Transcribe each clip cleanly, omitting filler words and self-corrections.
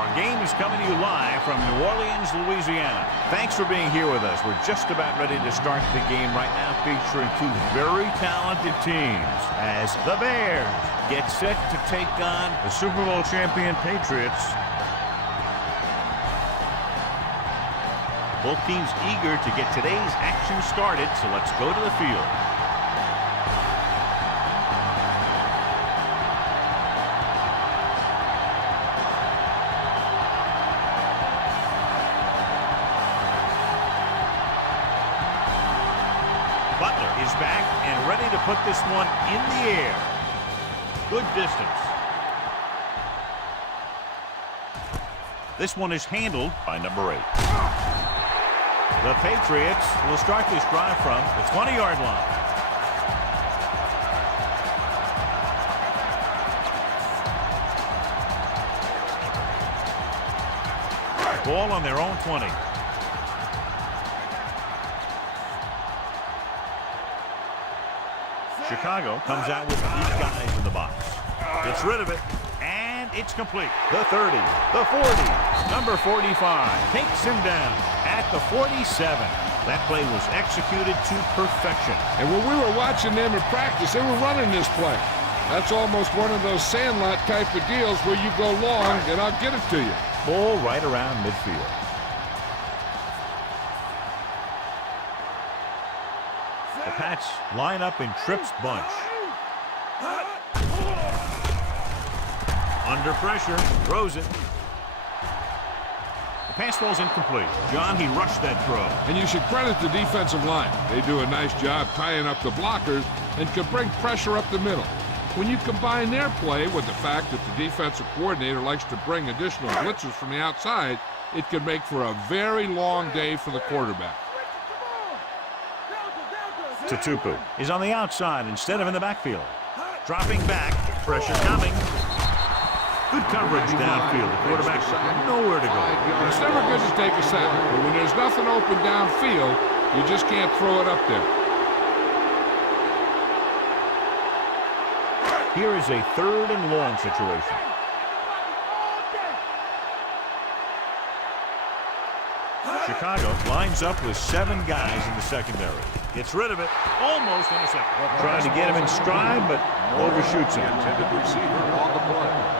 Our game is coming to you live from New Orleans, Louisiana. Thanks for being here with us. We're just about ready to start the game right now, featuring two very talented teams as the Bears get set to take on the Super Bowl champion Patriots. Both teams eager to get today's action started, so let's go to the field. Butler is back and ready to put this one in the air. Good distance. This one is handled by number 8. The Patriots will start this drive from the 20-yard line. Ball on their own 20. Chicago comes out with 8 guys in the box. Gets rid of it, and it's complete. The 30, the 40, number 45 takes him down at the 47. That play was executed to perfection. And when we were watching them in practice, they were running this play. That's almost one of those sandlot type of deals where you go long and I'll get it to you. Ball right around midfield. The Pats line up in Tripp's bunch. Under pressure, throws it. The pass falls incomplete. John, he rushed that throw. And you should credit the defensive line. They do a nice job tying up the blockers and can bring pressure up the middle. When you combine their play with the fact that the defensive coordinator likes to bring additional blitzes from the outside, it can make for a very long day for the quarterback. Tutupu is on the outside instead of in the backfield. Dropping back, pressure coming. Good coverage downfield. The quarterback's nowhere to go. It's never good to take a sack, but when there's nothing open downfield, you just can't throw it up there. Here is a 3rd and long situation. Chicago lines up with 7 guys in the secondary. Gets rid of it, almost intercepted. Trying to get him in stride, but overshoots him. Intended receiver on the play.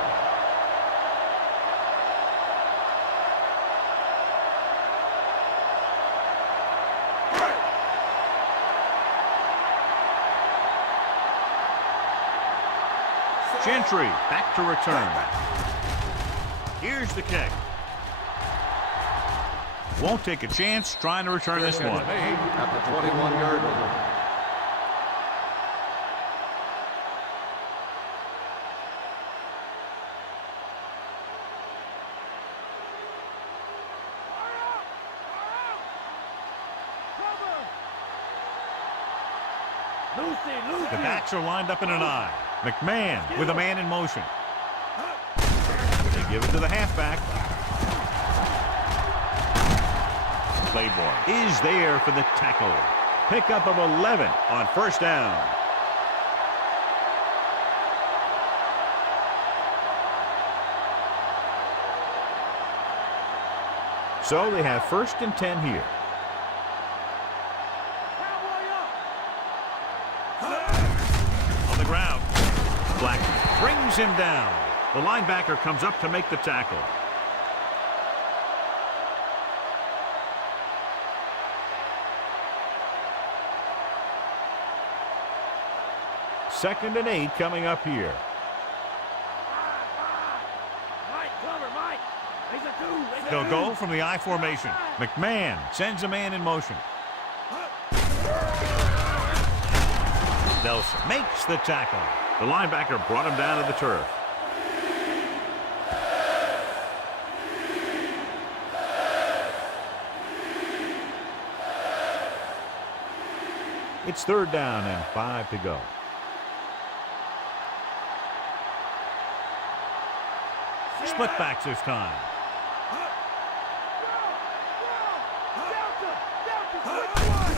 Gentry back to return. Here's the kick. Won't take a chance trying to return this one. At the 21-yard line. The backs are lined up in an eye. McMahon with a man in motion. They give it to the halfback. Claiborne is there for the tackle. Pickup of 11 on 1st down. So they have 1st and 10 here. On the ground. Black brings him down. The linebacker comes up to make the tackle. Second and 8 coming up here. They'll go from the I formation. McMahon sends a man in motion. Nelson makes the tackle. The linebacker brought him down to the turf. It's 3rd down and 5 to go. Split backs this time.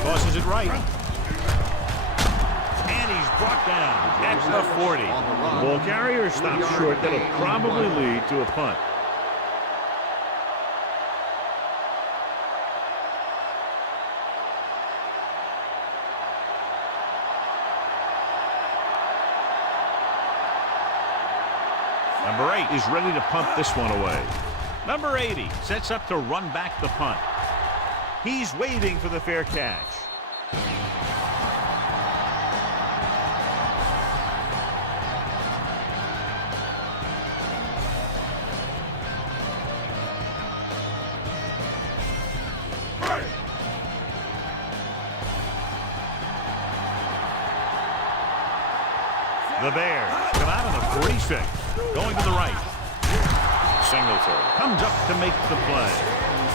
Tosses it right. And he's brought down at the 40. Ball carrier stops short. That'll probably lead to a punt. Number 8 is ready to punt this one away. Number 80 sets up to run back the punt. He's waiting for the fair catch. The Bears come out of the 46, going to the right. Singletary comes up to make the play.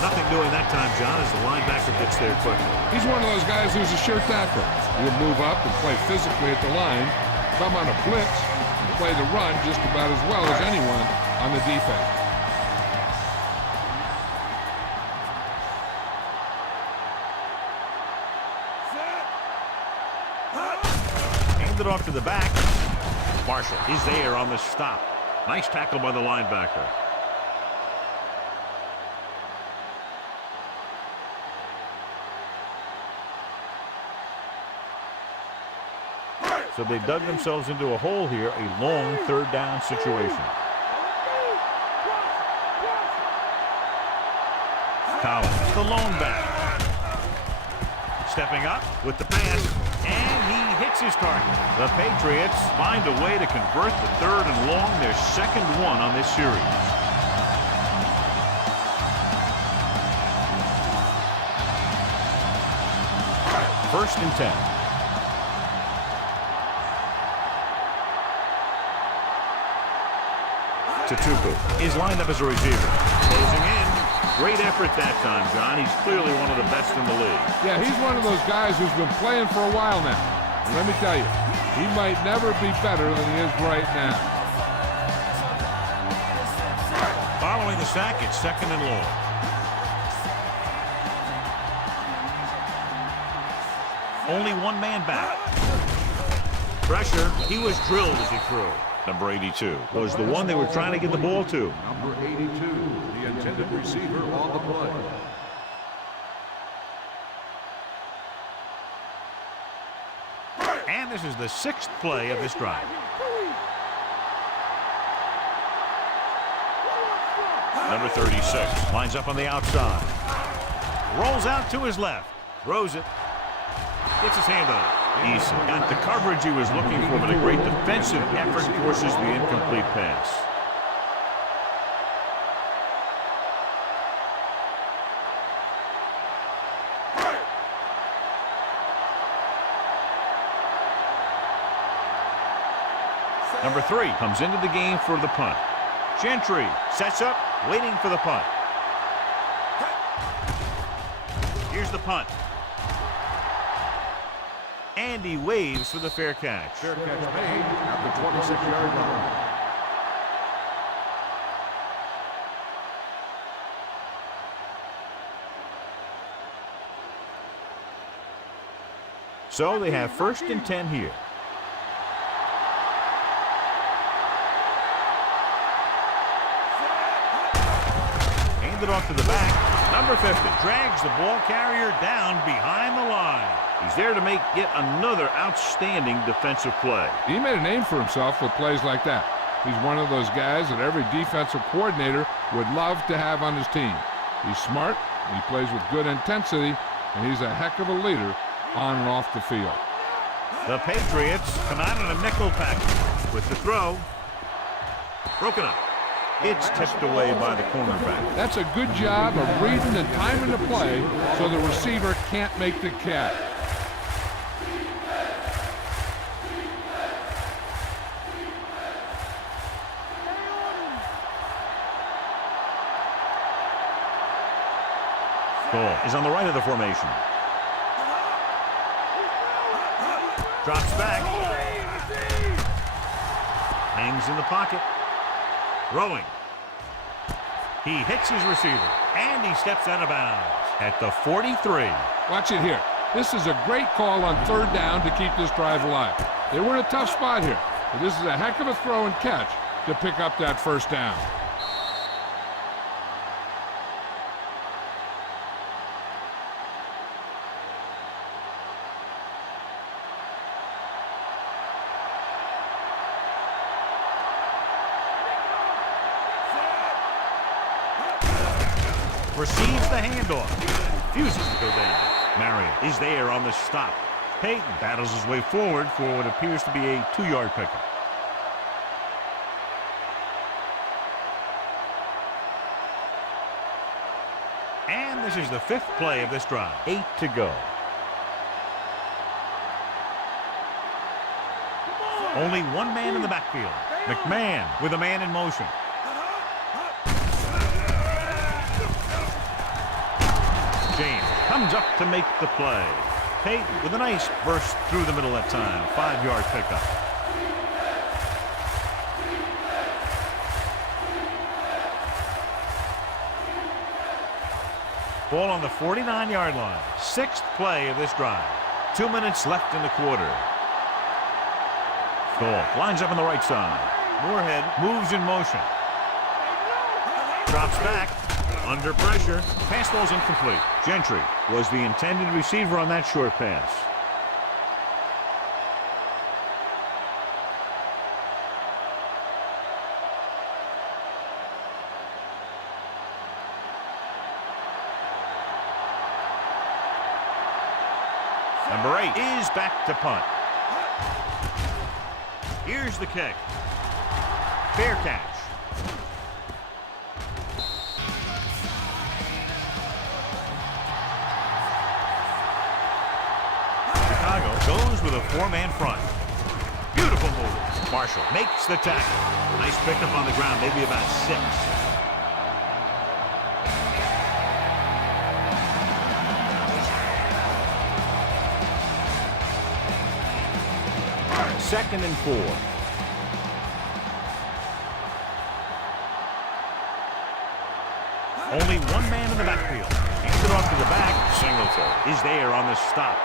Nothing doing that time, John, as the linebacker gets there quickly. He's one of those guys who's a sure tackler. He'll move up and play physically at the line, come on a blitz, and play the run just about as well as anyone on the defense. Handed off to the back. Marshall is there on the stop. Nice tackle by the linebacker. So they dug themselves into a hole here, a long third down situation. Collins, the lone back. Stepping up with the pass, and he hits his target. The Patriots find a way to convert the third and long, their second one on this series. First and 10. Tutu is lined up as a receiver. Closing in. Great effort that time, John. He's clearly one of the best in the league. Yeah, he's one of those guys who's been playing for a while now. And let me tell you, he might never be better than he is right now. Following the sack, it's second and long. Only one man back. Pressure. He was drilled as he threw. Number 82 was the one they were trying to get the ball to. Number 82, the intended receiver on the play. And this is the 6th play of this drive. Number 36 lines up on the outside. Rolls out to his left. Throws it. Gets his hand on it. He's got the coverage he was looking for, but a great defensive effort forces the incomplete pass. Number 3 comes into the game for the punt. Gentry sets up, waiting for the punt. Here's the punt. And he waves for the fair catch. Fair catch made at the 26-yard line. So they have first and 10 here. Handed off to the back. Number 50 drags the ball carrier down behind the line. He's there to make yet another outstanding defensive play. He made a name for himself with plays like that. He's one of those guys that every defensive coordinator would love to have on his team. He's smart, he plays with good intensity, and he's a heck of a leader on and off the field. The Patriots come out in a nickel package with the throw. Broken up. It's tipped away by the cornerback. That's a good job of reading and timing the play so the receiver can't make the catch. Ball is on the right of the formation. Drops back. Hangs in the pocket. Throwing. He hits his receiver, and he steps out of bounds at the 43. Watch it here. This is a great call on third down to keep this drive alive. They were in a tough spot here, but this is a heck of a throw and catch to pick up that first down. receives the handoff. Refuses to go down. Marion is there on the stop. Peyton battles his way forward for what appears to be a 2-yard pickup. And this is the 5th play of this drive. 8 to go. Only one man in the backfield. McMahon with a man in motion. James comes up to make the play. Peyton with a nice burst through the middle that time. 5-yard pickup. Ball on the 49-yard line. 6th play of this drive. 2 minutes left in the quarter. Goal lines up on the right side. Moorhead moves in motion. Drops back. Under pressure. Pass ball's incomplete. Gentry was the intended receiver on that short pass. Number 8 is back to punt. Here's the kick. Fair catch. Chicago goes with a 4-man front. Beautiful move. Marshall makes the tackle. Nice pickup on the ground, maybe about 6. Second and 4. Only one man in the backfield. Hands it off to the back. Singletary is there on the stop.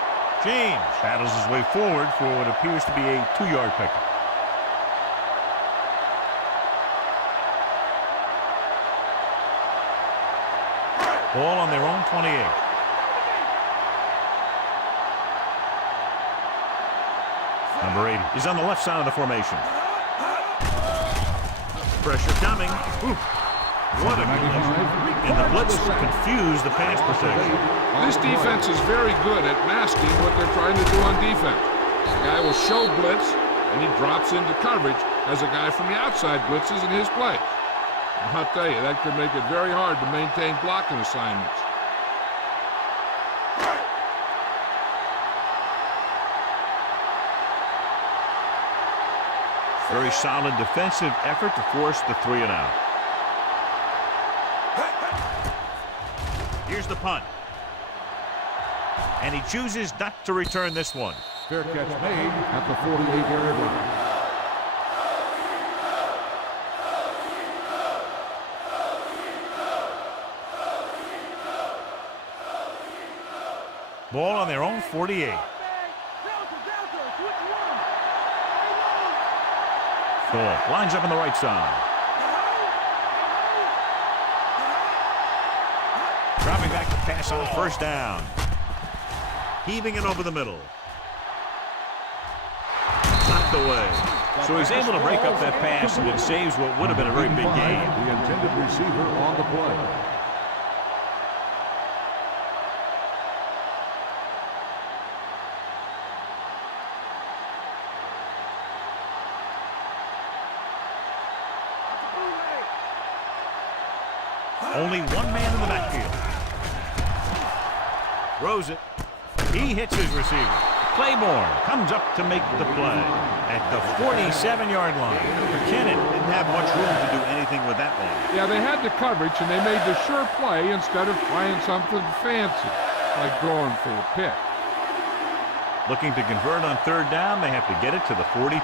James battles his way forward for what appears to be a 2-yard pickup. Ball on their own 28. Number 80 is on the left side of the formation. Pressure coming. Ooh. What a collision. And the blitz confused the pass protection. This defense is very good at masking what they're trying to do on defense. The guy will show blitz, and he drops into coverage as a guy from the outside blitzes in his play. I'll tell you, that could make it very hard to maintain blocking assignments. Very solid defensive effort to force the 3-and-out. Here's the punt. And he chooses not to return this one. Fair catch made at the 48-yard line. Ball on their own 48. Ball lines up on the right side. Dropping back to pass on first down. Heaving it over the middle. Knocked away. So he's able to break up that pass, and it saves what would have been a very big game. The intended receiver on the play. Only one man in the backfield. Throws it. He hits his receiver. Claiborne comes up to make the play at the 47-yard line. McKinnon didn't have much room to do anything with that one. Yeah, they had the coverage, and they made the sure play instead of trying something fancy, like going for a pick. Looking to convert on 3rd down, they have to get it to the 42.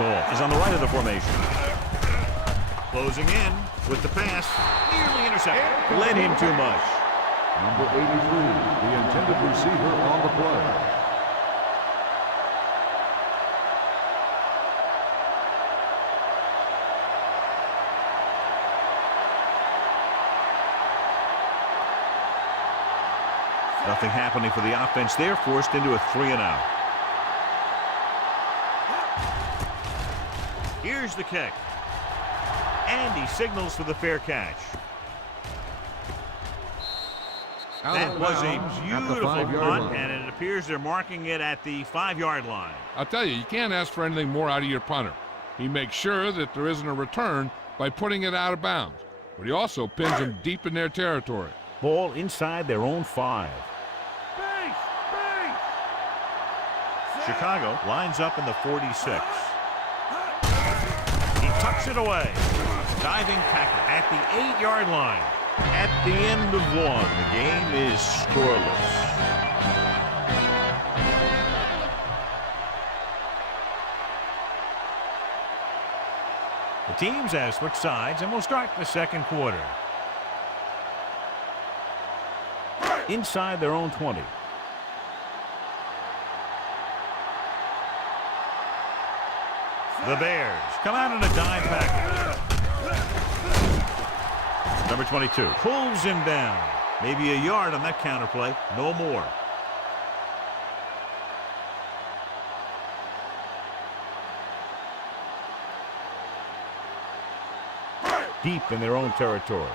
Ball is on the right of the formation. Closing in with the pass. Nearly intercepted. Led him too much. Number 83, the intended receiver on the play. Nothing happening for the offense there, forced into a 3-and-out. Here's the kick. And he signals for the fair catch. That was a beautiful punt, and it appears they're marking it at the 5-yard line. I'll tell you can't ask for anything more out of your punter. He makes sure that there isn't a return by putting it out of bounds, but he also pins them deep in their territory. Ball inside their own 5. Chicago lines up in the 46. He tucks it away. Diving tackle at the 8-yard line. At the end of 1, the game is scoreless. The teams have switched sides, and we'll start the second quarter. Inside their own 20. The Bears come out in a dime package. Number 22 pulls him down. Maybe a yard on that counter play. No more. Deep in their own territory.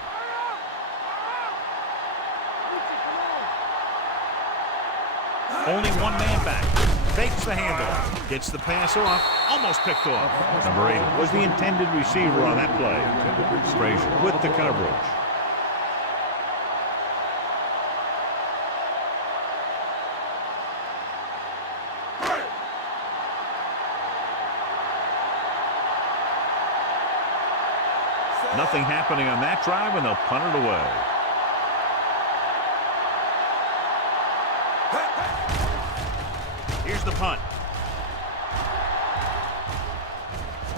Only one man back. Fakes the handoff. Gets the pass off. Almost picked off. Number 8 was the intended receiver on that play. Frazier with the coverage. Nothing happening on that drive, and they'll punt it away. Here's the punt.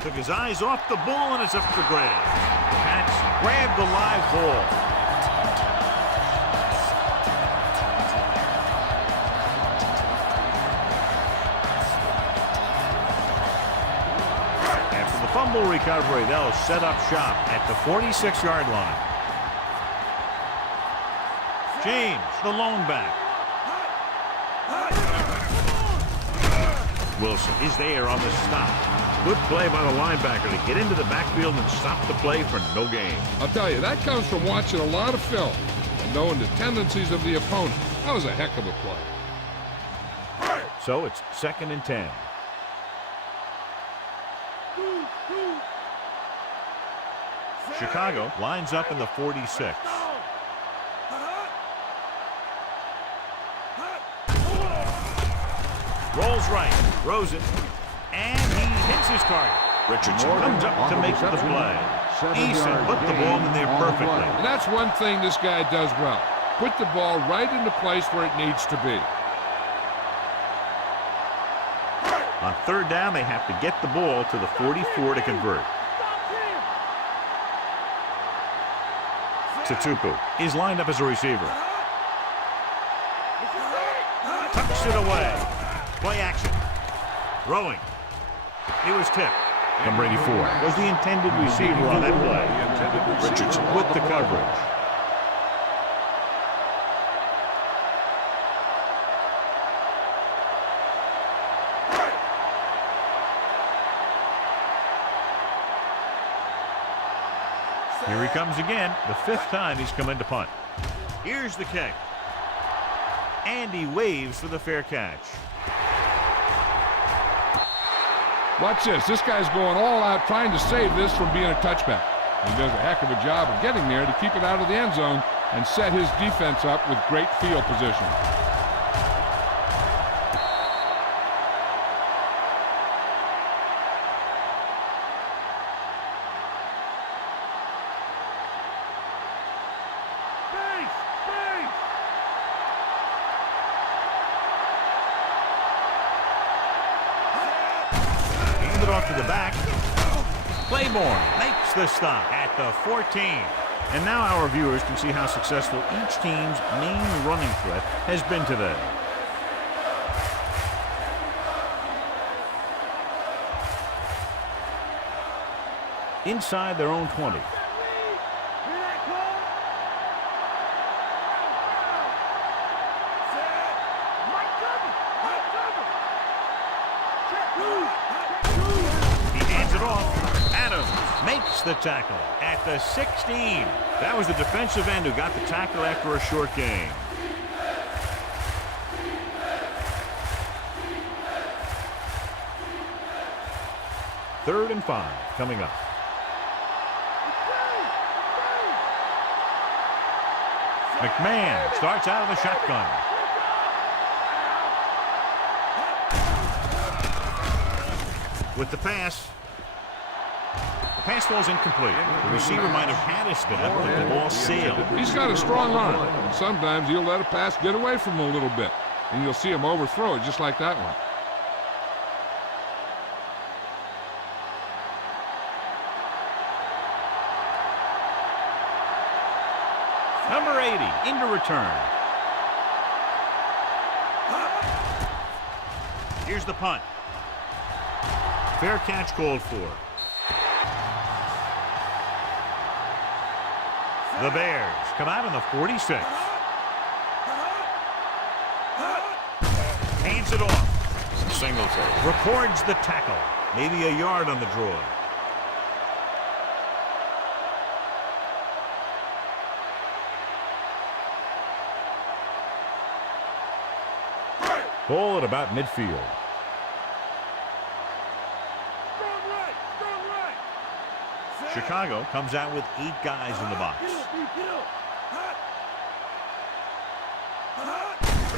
Took his eyes off the ball, and it's up for grabs. Pats grabbed the live ball. After the fumble recovery, they'll set up shop at the 46-yard line. James, the lone back. Wilson is there on the stop. Good play by the linebacker to get into the backfield and stop the play for no gain. I'll tell you, that comes from watching a lot of film and knowing the tendencies of the opponent. That was a heck of a play. So it's 2nd and 10. Chicago lines up in the 46. Rolls right, throws it, and he hits his target. Richardson comes up to make the play. Eason put the ball in there perfectly. And that's one thing this guy does well. Put the ball right in the place where it needs to be. On 3rd down, they have to get the ball to the 44 to convert. Tupu is lined up as a receiver. Tucks it away. Play action. Throwing. He was tipped. Number 84 was the intended receiver on that play. Richardson with the coverage. Here he comes again, the 5th time he's come in to punt. Here's the kick. And he waves for the fair catch. Watch this. This guy's going all out trying to save this from being a touchback. He does a heck of a job of getting there to keep it out of the end zone and set his defense up with great field position. Off to the back. Claiborne makes the stop at the 14. And now our viewers can see how successful each team's main running threat has been today. Inside their own 20. makes the tackle at the 16. That was the defensive end who got the tackle after a short gain. Third and 5 coming up. McMahon starts out of the shotgun. With the pass. The pass falls incomplete. The receiver might have had a step, but the ball sailed. He's got a strong arm, and sometimes he'll let a pass get away from him a little bit, and you'll see him overthrow it just like that one. Number 80 into return. Here's the punt. Fair catch called for. The Bears come out on the 46. Hands it off. Singletary records the tackle. Maybe a yard on the draw. Ball at about midfield. Chicago comes out with 8 guys in the box.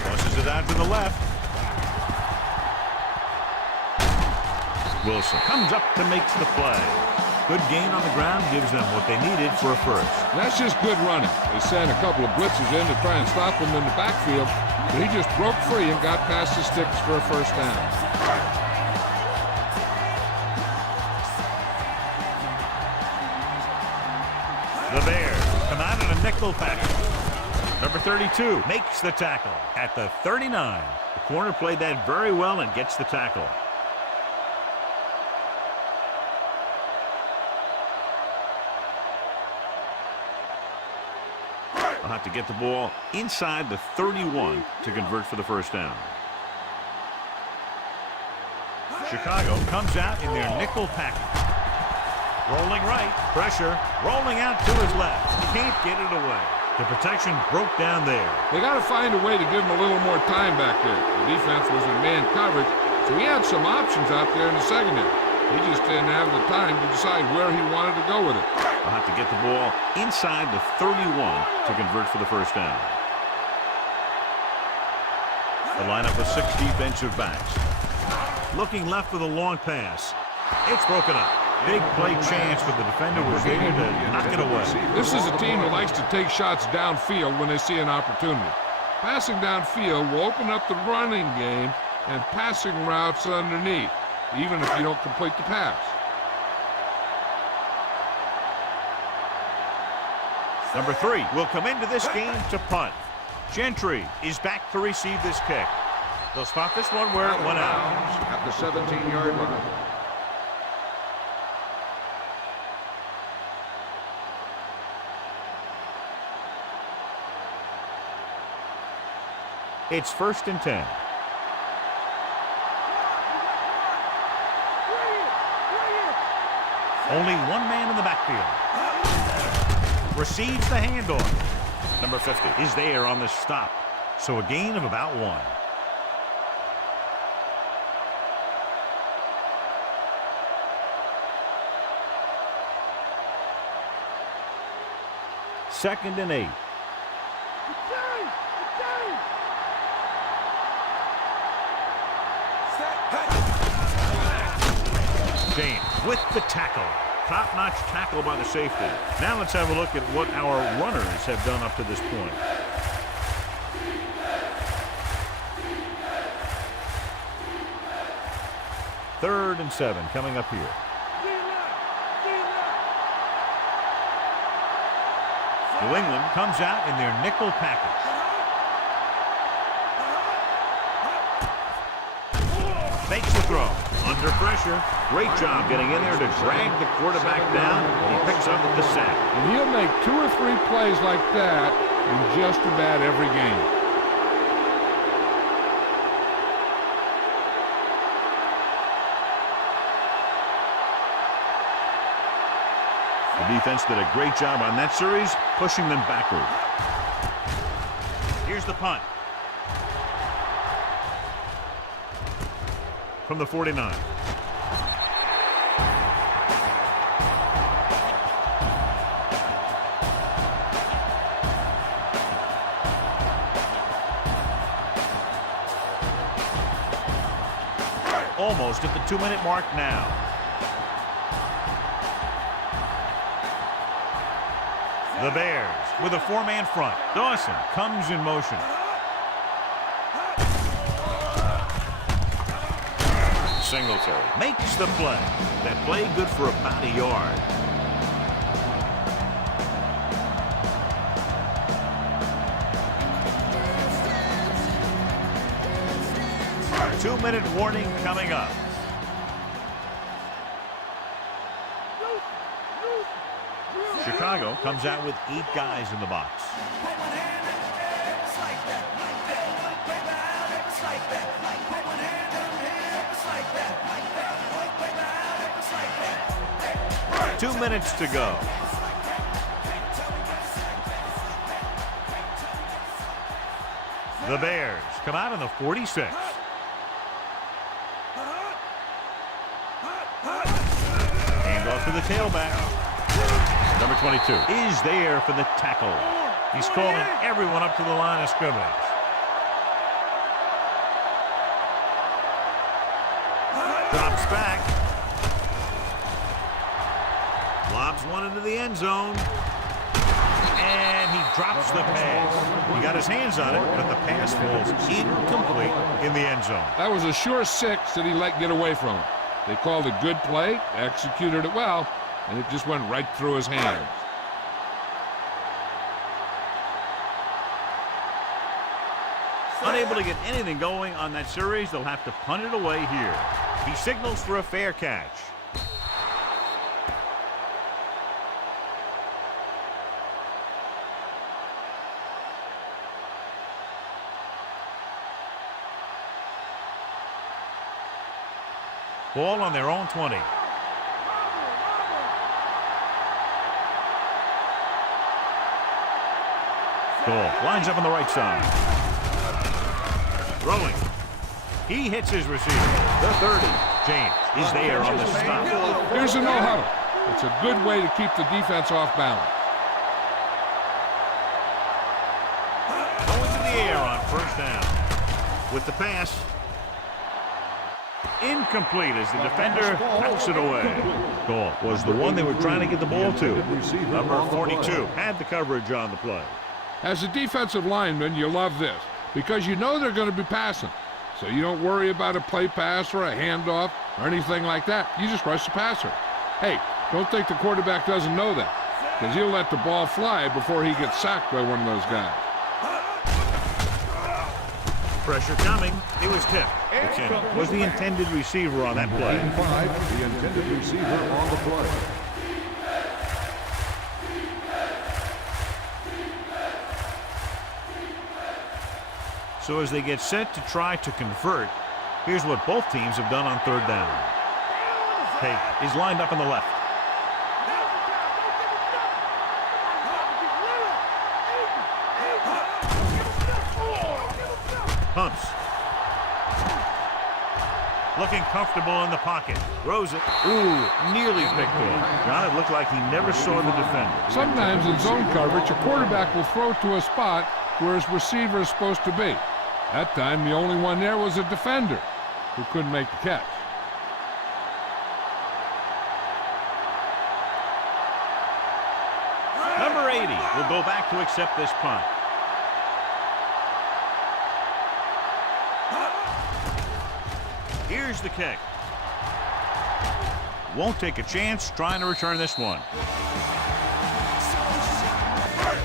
Tosses it out to the left. Wilson comes up to make the play. Good gain on the ground gives them what they needed for a first. That's just good running. They sent a couple of blitzes in to try and stop him in the backfield, but he just broke free and got past the sticks for a first down. The Bears come out in a nickel package. Number 32 makes the tackle at the 39. The corner played that very well and gets the tackle. They'll have to get the ball inside the 31 to convert for the first down. Chicago comes out in their nickel package. Rolling right, pressure, rolling out to his left. Can't get it away. The protection broke down there. They got to find a way to give him a little more time back there. The defense was in man coverage, so he had some options out there in the secondary. He just didn't have the time to decide where he wanted to go with it. They'll have to get the ball inside the 31 to convert for the first down. The lineup of 6 defensive backs. Looking left with a long pass. It's broken up. Big play chance, but the defender was there to knock it away. This is a team that likes to take shots downfield when they see an opportunity. Passing downfield will open up the running game and passing routes underneath, even if you don't complete the pass. Number 3 will come into this game to punt. Gentry is back to receive this kick. They'll stop this one where it went out. At the 17-yard line. It's 1st and 10. Only one man in the backfield. Receives the handoff. Number 50 is there on the stop. So a gain of about 1. Second and 8. James with the tackle. Top-notch tackle by the safety. Now let's have a look at what our runners have done up to this point. Third and 7 coming up here. New England comes out in their nickel package. Makes the throw. Under pressure. Great job getting in there to drag the quarterback down. He picks up the sack. And he'll make 2 or 3 plays like that in just about every game. The defense did a great job on that series, pushing them backward. Here's the punt. From the 49. Almost at the 2-minute mark now. The Bears with a 4-man front. Dawson comes in motion. Singletary makes the play. That play good for about a yard. Two-minute warning coming up. Chicago comes out with 8 guys in the box. Two minutes to go. The Bears come out in the 46. Hand off to the tailback. Number 22 is there for the tackle. He's calling everyone up to the line of scrimmage. Drops back. Lobs one into the end zone. And he drops the pass. He got his hands on it, but the pass falls incomplete in the end zone. That was a sure 6 that he let get away from him. They called a good play, executed it well, and it just went right through his hands. Unable to get anything going on that series, they'll have to punt it away here. He signals for a fair catch. Ball on their own 20. Goal lines up on the right side. Throwing. He hits his receiver. The 30. James is there on the stop. Here's a no-huddle. It's a good way to keep the defense off balance. Going to the air on first down. With the pass. Incomplete as the defender knocks it away. Goal was the one they were trying to get the ball to. Number 42 had the coverage on the play. As a defensive lineman, you love this because you know they're going to be passing. So you don't worry about a play pass or a handoff or anything like that. You just rush the passer. Hey, don't think the quarterback doesn't know that because he'll let the ball fly before he gets sacked by one of those guys. Pressure coming. It was tipped. McKinnon was the intended receiver on that play. 5, the intended receiver on the play. So as they get set to try to convert, here's what both teams have done on third down. Tate is lined up on the left. Pumps. Looking comfortable in the pocket. Throws it. Ooh, nearly picked off. John, it looked like he never saw the defender. Sometimes in zone coverage, a quarterback will throw to a spot where his receiver is supposed to be. That time, the only one there was a defender who couldn't make the catch. Number 80 will go back to accept this punt. Here's the kick. Won't take a chance trying to return this one.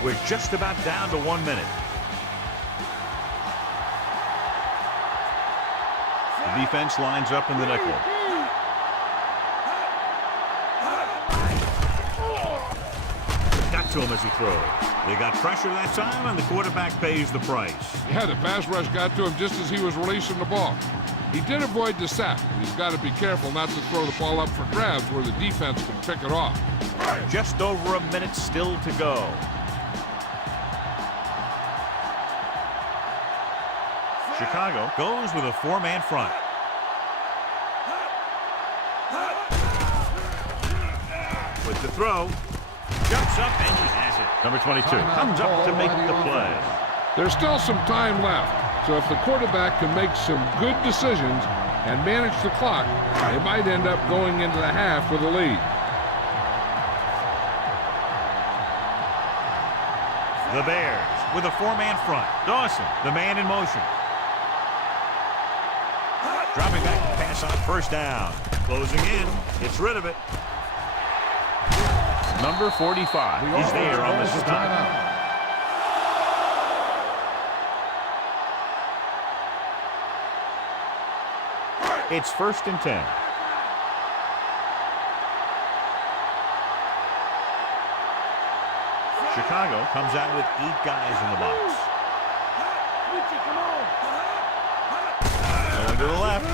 We're just about down to 1 minute. The defense lines up in the nickel. Got to him as he throws. They got pressure that time, and the quarterback pays the price. Yeah, the pass rush got to him just as he was releasing the ball. He did avoid the sack, but he's got to be careful not to throw the ball up for grabs where the defense can pick it off. Just over a minute still to go. Chicago goes with a 4-man front. With the throw. Jumps up and he has it. Number 22 comes up to make the play. There's still some time left, so if the quarterback can make some good decisions and manage the clock, they might end up going into the half with a lead. The Bears with a 4-man front. Dawson, the man in motion. Dropping back to pass on first down. Closing in. Gets rid of it. Number 45. He's there on the stop. It's 1st and 10. Chicago comes out with 8 guys in the box. Going to the left.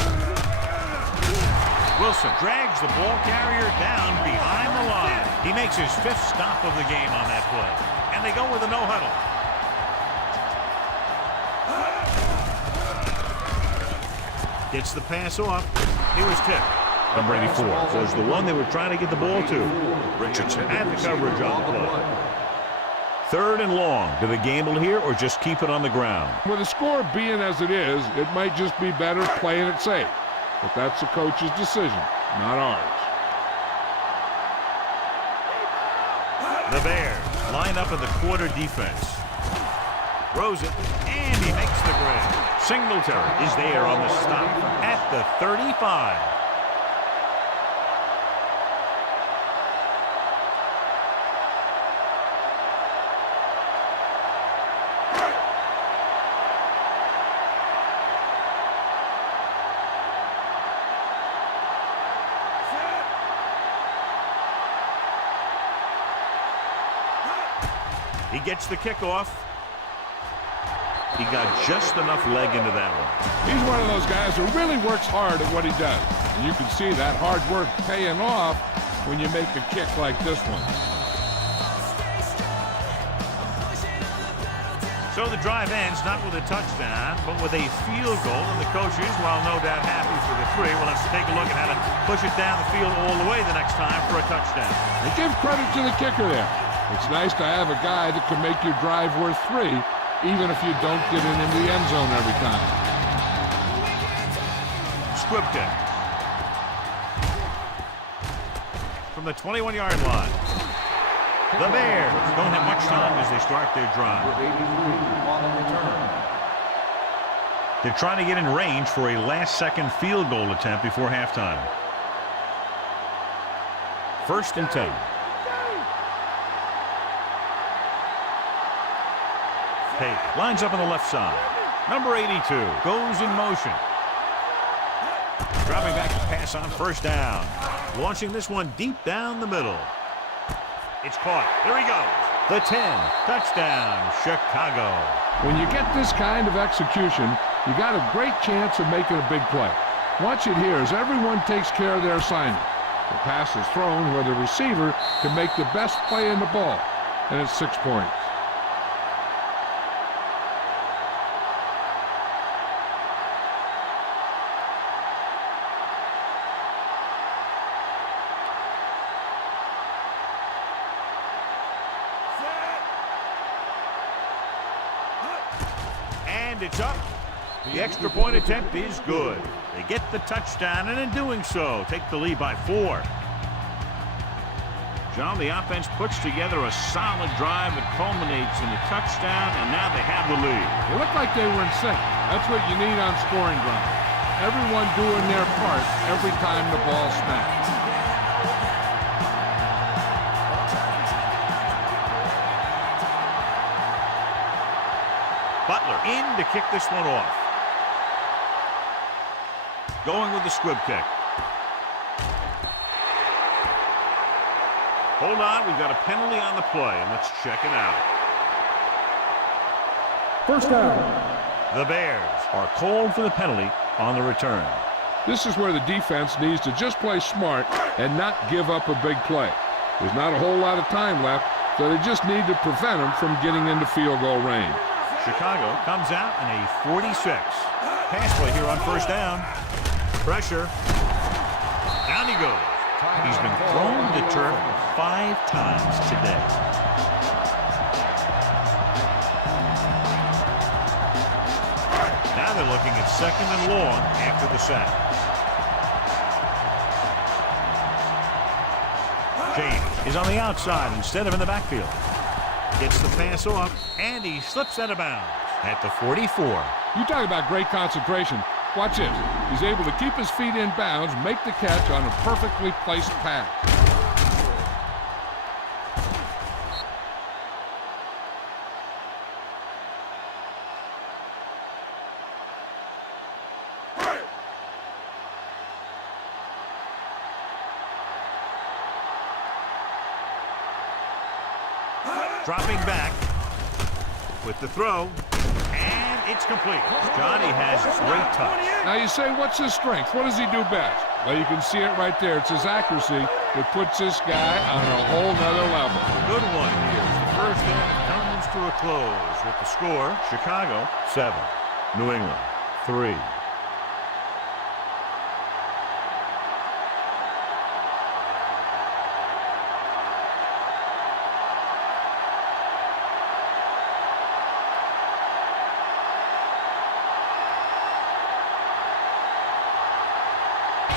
Wilson drags the ball carrier down behind the line. He makes his 5th stop of the game on that play. And they go with a no-huddle. Gets the pass off. He was tipped. Number 84 was the one they were trying to get the ball to. Richardson had the coverage on the play. 3rd and long. Do they gamble here or just keep it on the ground? With the score being as it is, it might just be better playing it safe. But that's the coach's decision, not ours. The Bears line up in the quarter defense. Throws it, and he makes the grab. Singletary is there on the stop at the 35. He gets the kickoff. He got just enough leg into that one. He's one of those guys who really works hard at what he does. And you can see that hard work paying off when you make a kick like this one. So the drive ends not with a touchdown, but with a field goal. And the coaches, while no doubt happy for the 3, will have to take a look at how to push it down the field all the way the next time for a touchdown. They give credit to the kicker there. It's nice to have a guy that can make your drive worth 3, even if you don't get it in the end zone every time. Scripted. From the 21-yard line. The Bears don't have much time as they start their drive. They're trying to get in range for a last-second field goal attempt before halftime. 1st and 10. Hey, lines up on the left side. Number 82 goes in motion. Dropping back to pass on first down. Launching this one deep down the middle. It's caught. There he goes. The 10. Touchdown, Chicago. When you get this kind of execution, you got a great chance of making a big play. Watch it here as everyone takes care of their assignment. The pass is thrown where the receiver can make the best play in the ball, and it's 6 points. And it's up. The extra point attempt is good. They get the touchdown, and in doing so, take the lead by 4. John, the offense puts together a solid drive that culminates in a touchdown, and now they have the lead. They look like they were in sync. That's what you need on scoring drives. Everyone doing their part every time the ball snaps. Butler in to kick this one off. Going with the squib kick. Hold on, we've got a penalty on the play, and let's check it out. First down. The Bears are called for the penalty on the return. This is where the defense needs to just play smart and not give up a big play. There's not a whole lot of time left, so they just need to prevent him from getting into field goal range. Chicago comes out in a 46. Pass play here on first down. Pressure. Down he goes. He's been thrown to turf 5 times today. Now they're looking at 2nd and long after the sack. James is on the outside instead of in the backfield. Gets the pass off, and he slips out of bounds at the 44. You talk about great concentration. Watch this. He's able to keep his feet in bounds, make the catch on a perfectly placed pass. Dropping back with the throw, and it's complete. Johnny has great touch. Now you say, what's his strength? What does he do best? Well, you can see it right there. It's his accuracy that puts this guy on a whole nother level. Good one here. The first half comes to a close with the score, Chicago 7, New England 3.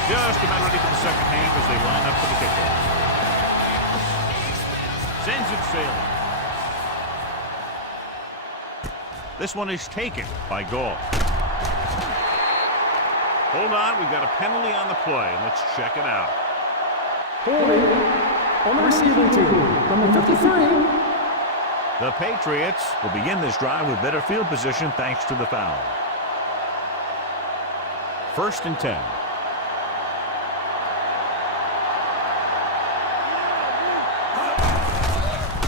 Just about ready for the second half as they line up for the kickoff. Sends it sailing. This one is taken by Gall. Hold on, we've got a penalty on the play. Let's check it out. Holding on the receiving team, number 53. The Patriots will begin this drive with better field position thanks to the foul. 1st and 10.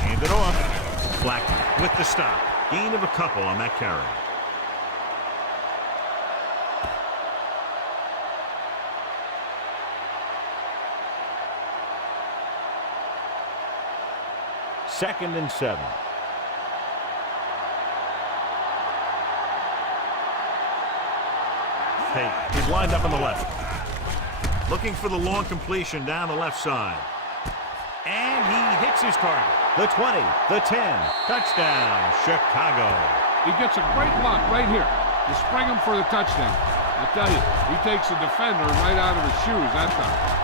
Hand it off. Blackman with the stop. Gain of a couple on that carry. Second and 7. Hey, he's lined up on the left. Looking for the long completion down the left side. And he hits his target. The 20, the 10. Touchdown, Chicago. He gets a great block right here to spring him for the touchdown. I tell you, he takes the defender right out of his shoes that time.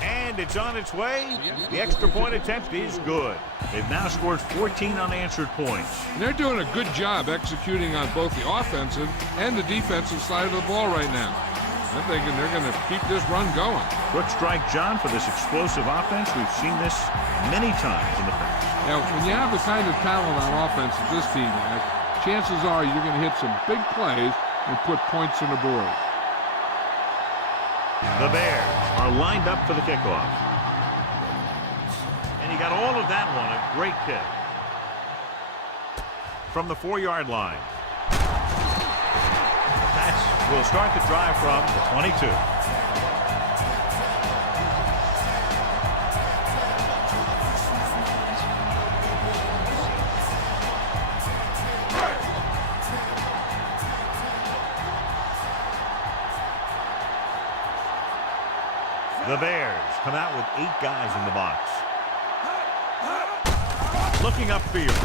And it's on its way. The extra point attempt is good. They've now scored 14 unanswered points. And they're doing a good job executing on both the offensive and the defensive side of the ball right now. I'm thinking they're going to keep this run going. Quick strike, John, for this explosive offense. We've seen this many times in the past. Now, when you have the kind of talent on offense that this team has, chances are you're going to hit some big plays and put points on the board. The Bears are lined up for the kickoff. And he got all of that one. A great kick. From the 4-yard line. The Pats will start the drive from the 22. The Bears come out with 8 guys in the box. Looking upfield.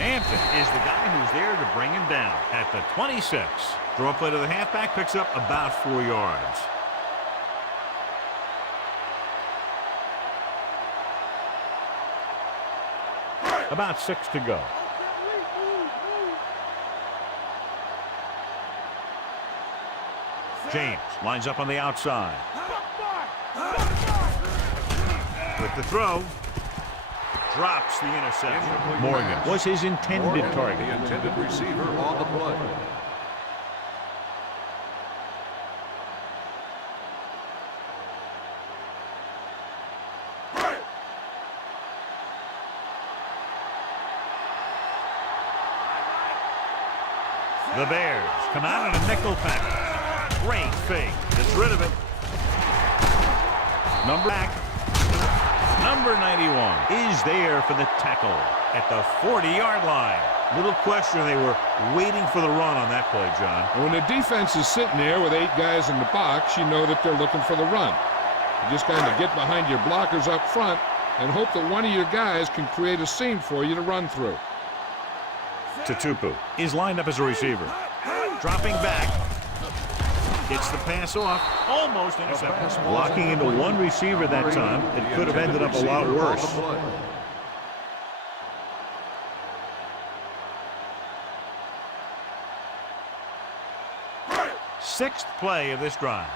Hampton is the guy who's there to bring him down at the 26. Throw play to the halfback, picks up about 4 yards. About 6 to go. James lines up on the outside. With the throw. Drops the interception. Incomplete Morgan pass. was his intended Morgan, target. the intended receiver on the play. The Bears come out on a nickel pass. Great fake. Gets rid of it. Number 91 is there for the tackle at the 40-yard line. Little question, they were waiting for the run on that play, John. And when the defense is sitting there with 8 guys in the box, you know that they're looking for the run. You just kind of get behind your blockers up front and hope that one of your guys can create a seam for you to run through. Tutupu is lined up as a receiver. Dropping back. Gets the pass off. Almost intercepted. Blocking into one receiver that time. It could have ended up a lot worse. Sixth play of this drive.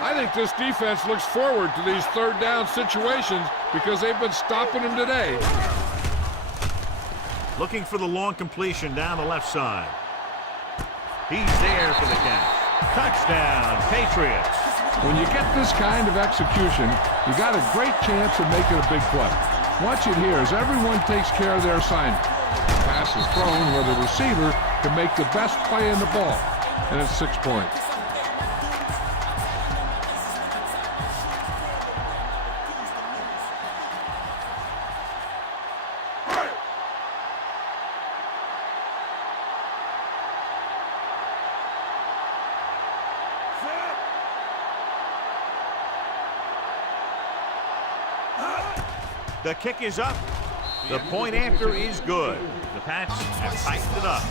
I think this defense looks forward to these third down situations because they've been stopping them today. Looking for the long completion down the left side. He's there for the catch. Touchdown, Patriots. When you get this kind of execution, you got a great chance of making a big play. Watch it here as everyone takes care of their assignment. The pass is thrown where the receiver can make the best play in the ball, and it's 6 points. The kick is up. The point after is good. The Pats have tightened it up.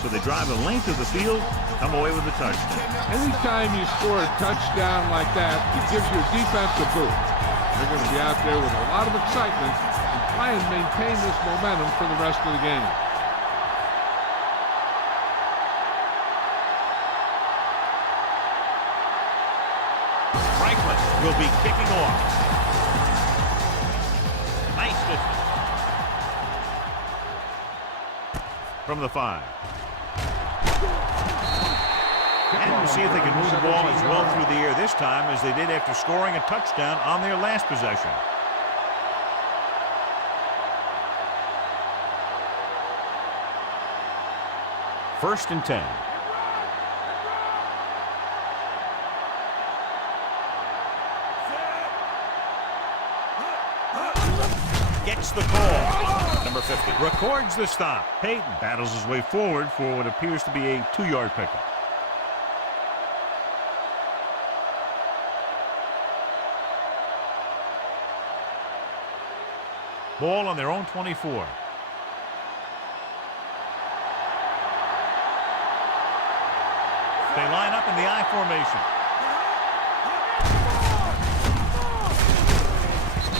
So they drive the length of the field, come away with a touchdown. Anytime you score a touchdown like that, it gives your defense a boost. They're going to be out there with a lot of excitement and try and maintain this momentum for the rest of the game. Will be kicking off. Nice distance. From the 5. And we'll see if they can move the ball as well through the air this time as they did after scoring a touchdown on their last possession. First and 10. Gets the call. Number 50 records the stop. Peyton battles his way forward for what appears to be a 2-yard pickup. Ball on their own 24. They line up in the I formation.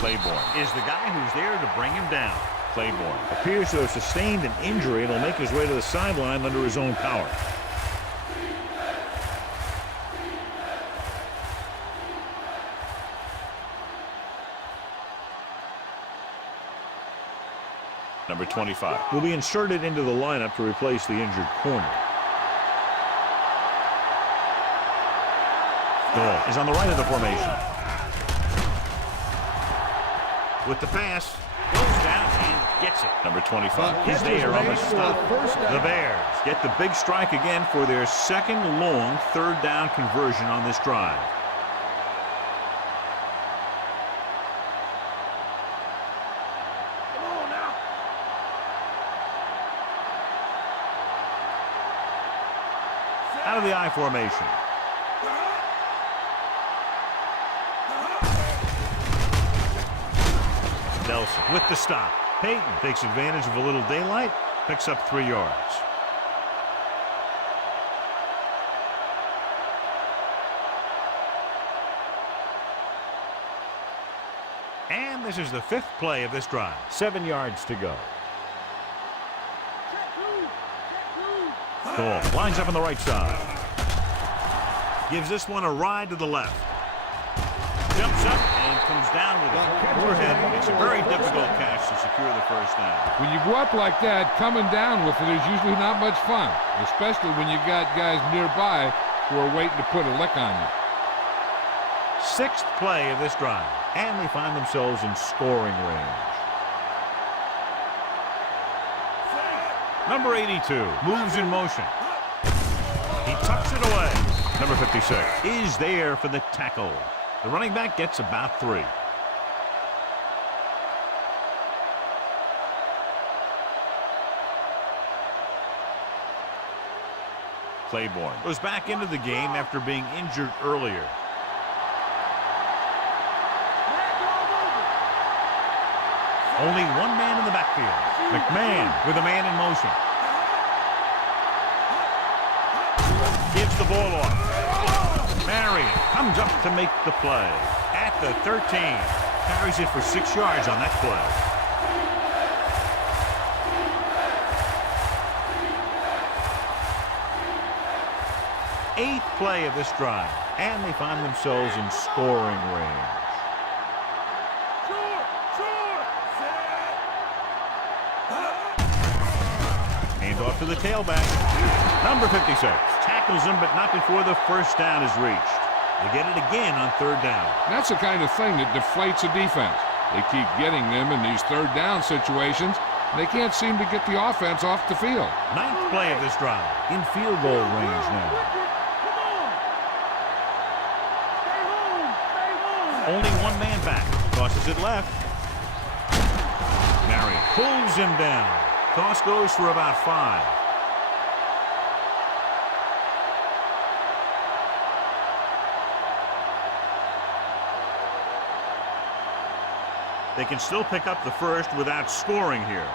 Claiborne is the guy who's there to bring him down. Claiborne appears to have sustained an injury and will make his way to the sideline under his own power. Number 25 will be inserted into the lineup to replace the injured corner. Ball is on the right of the formation. With the pass, goes down and gets it. Number 25 is there on the stop. The Bears get the big strike again for their second long third down conversion on this drive. Out of the I formation. Nelson with the stop. Peyton takes advantage of a little daylight, picks up 3 yards. And this is the 5th play of this drive. 7 yards to go. Goal lines up on the right side. Gives this one a ride to the left. Jumps up and comes down with it. Overhead makes it very difficult catch to secure the first down. When you go up like that, coming down with it is usually not much fun, especially when you got guys nearby who are waiting to put a lick on you. Sixth play of this drive, and they find themselves in scoring range. Number 82 moves in motion. He tucks it away. Number 56 is there for the tackle. The running back gets about 3. Claiborne goes back into the game after being injured earlier. Only one man in the backfield. McMahon with a man in motion. Gives the ball off. Marion comes up to make the play. At the 13. Carries it for 6 yards on that play. Eighth play of this drive. And they find themselves in scoring range. Off to the tailback. Number 56 tackles him, but not before the first down is reached. They get it again on 3rd down. That's the kind of thing that deflates a defense. They keep getting them in these 3rd down situations. They can't seem to get the offense off the field. 9th play of this drive. In field goal range now. Only one man back. Tosses it left. Marion pulls him down. Toss goes for about 5. They can still pick up the first without scoring here.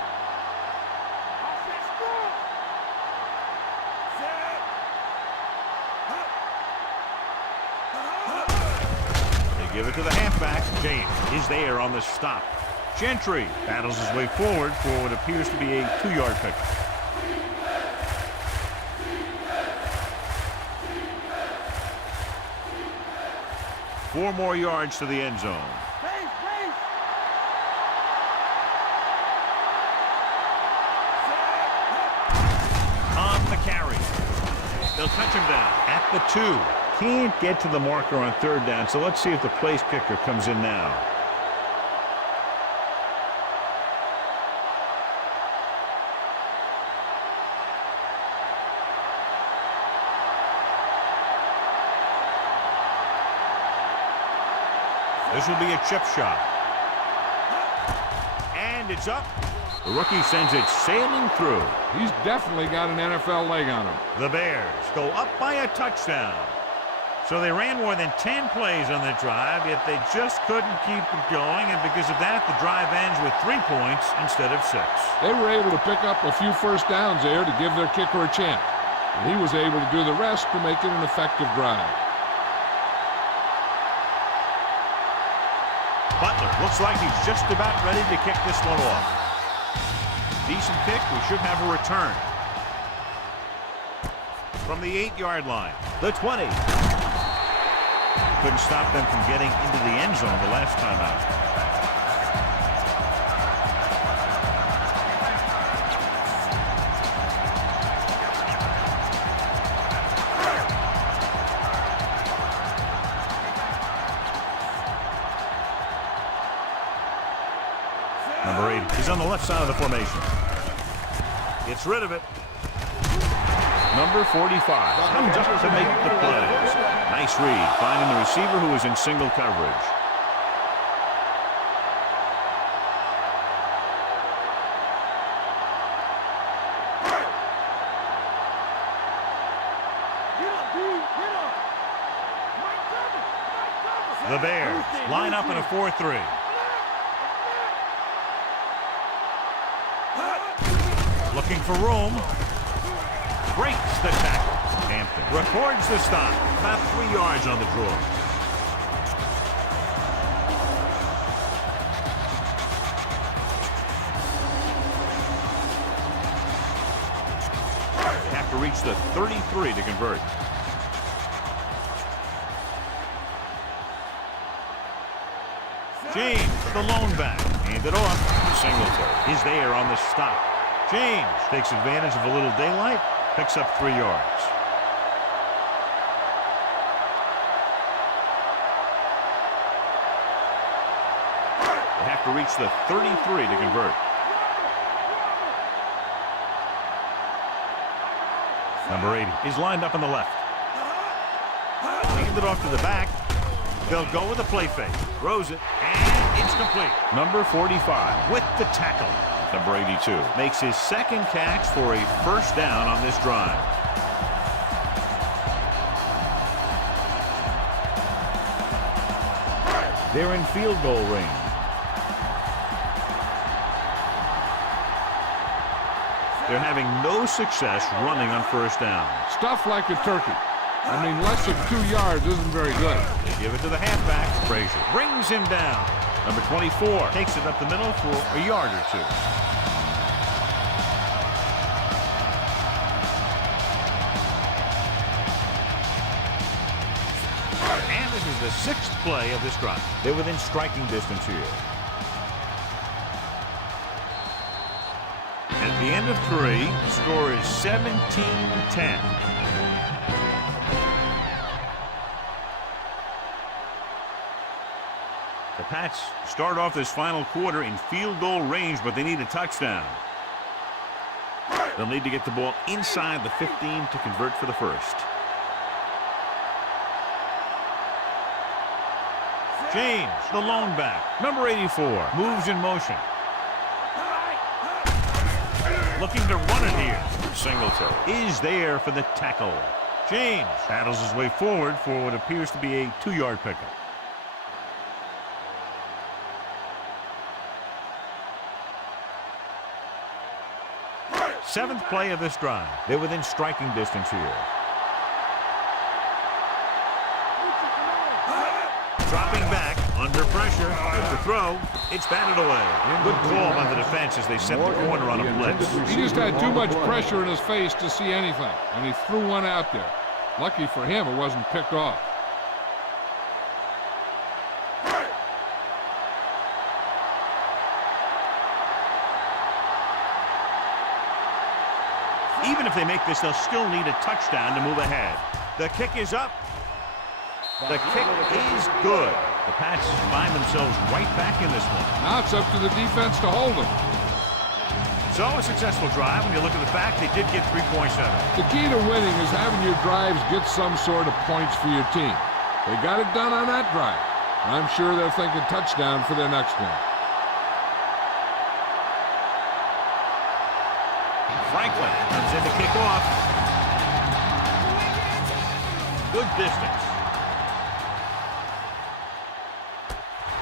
They give it to the halfback. James is there on the stop. Gentry battles his way forward for what appears to be a 2-yard pickup. Four more yards to the end zone. On the carry. They'll touch him down at the 2. Can't get to the marker on 3rd down, so let's see if the place kicker comes in now. This will be a chip shot. And it's up. The rookie sends it sailing through. He's definitely got an NFL leg on him. The Bears go up by a touchdown. So they ran more than 10 plays on the drive, yet they just couldn't keep it going, and because of that, the drive ends with 3 points instead of 6. They were able to pick up a few first downs there to give their kicker a chance. And he was able to do the rest to make it an effective drive. Butler looks like he's just about ready to kick this one off. Decent kick. We should have a return. From the 8-yard line. The 20. Couldn't stop them from getting into the end zone the last time out. Number 8 is on the left side of the formation. Gets rid of it. Number 45 comes up to make the plays. Nice read, finding the receiver who is in single coverage. The Bears line up in a 4-3. Looking for room. Breaks the tackle. Hampton records the stop. About 3 yards on the draw. have to reach the 33 to convert. James, the lone back. Hand it off. Singletary is there on the stop. James takes advantage of a little daylight. Picks up 3 yards. They have to reach the 33 to convert. Number 80 is lined up on the left. Hand it off to the back. They'll go with a play fake. Throws it, and it's complete. Number 45 with the tackle. Number 82 makes his second catch for a first down on this drive. They're in field goal range. They're having no success running on first down. Stuff like a turkey. I mean, less than 2 yards isn't very good. They give it to the halfback. Frazier brings him down. Number 24 takes it up the middle for a yard or 2. And this is the 6th play of this drive. They're within striking distance here. At the end of 3, the score is 17-10. The Pats start off this final quarter in field goal range, but they need a touchdown. They'll need to get the ball inside the 15 to convert for the first. James, the lone back. Number 84 moves in motion. Looking to run it here. Singletary is there for the tackle. James battles his way forward for what appears to be a 2-yard pickup. Seventh play of this drive. They're within striking distance here. Dropping back under pressure. With the throw, it's batted away. Good call by the defense as they set the corner on a blitz. He just had too much pressure in his face to see anything, and he threw one out there. Lucky for him, it wasn't picked off. Even if they make this, they'll still need a touchdown to move ahead. The kick is up. The kick is good. The Pats find themselves right back in this one. Now it's up to the defense to hold them. So a successful drive. When you look at the fact, they did get 3 points out of it. The key to winning is having your drives get some sort of points for your team. They got it done on that drive. I'm sure they're thinking touchdown for their next one. Franklin comes in to kick off. Good distance.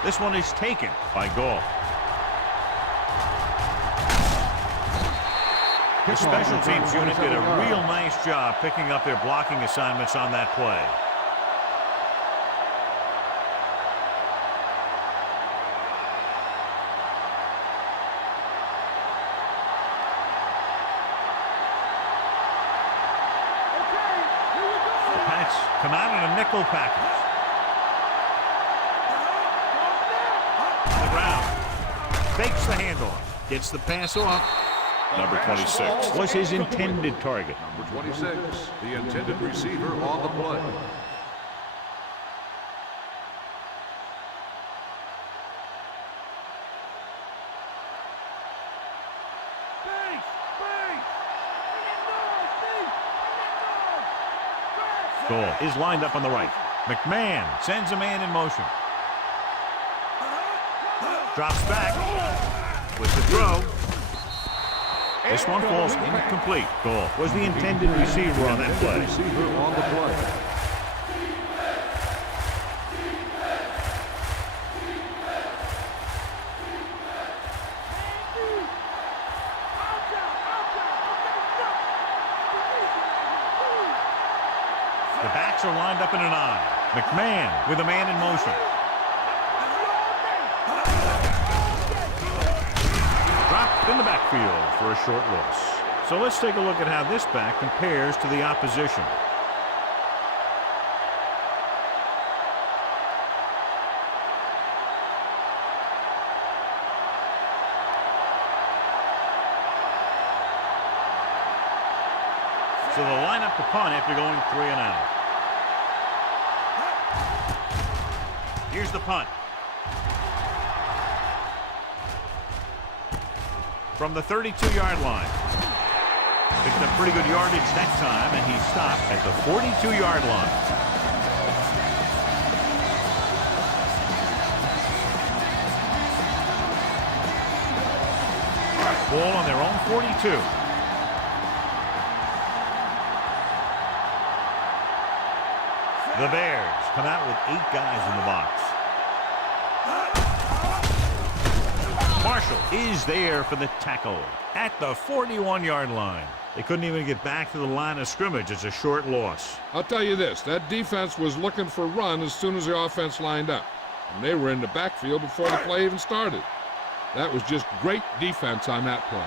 This one is taken by Gall. The special teams unit did a real nice job picking up their blocking assignments on that play. The Pats come out in a nickel package. On the ground. Fakes the handoff. Gets the pass off. Number 26 was his intended target. Number 26, the intended receiver on the play. Goal is lined up on the right. McMahon sends a man in motion. Drops back with the throw. This one falls incomplete. Goal was the intended receiver on that play. Receiver on the play. The backs are lined up in an eye. McMahon with a man in motion. Dropped in the backfield for a short loss. So let's take a look at how this back compares to the opposition. So they'll line up the punt after going 3 and out. Here's the punt. From the 32-yard line. Picked up pretty good yardage that time, and he stopped at the 42-yard line. Ball on their own 42. The Bears come out with 8 guys in the box. Marshall is there for the tackle at the 41-yard line. They couldn't even get back to the line of scrimmage. It's a short loss. I'll tell you this, that defense was looking for a run as soon as the offense lined up. And they were in the backfield before the play even started. That was just great defense on that play.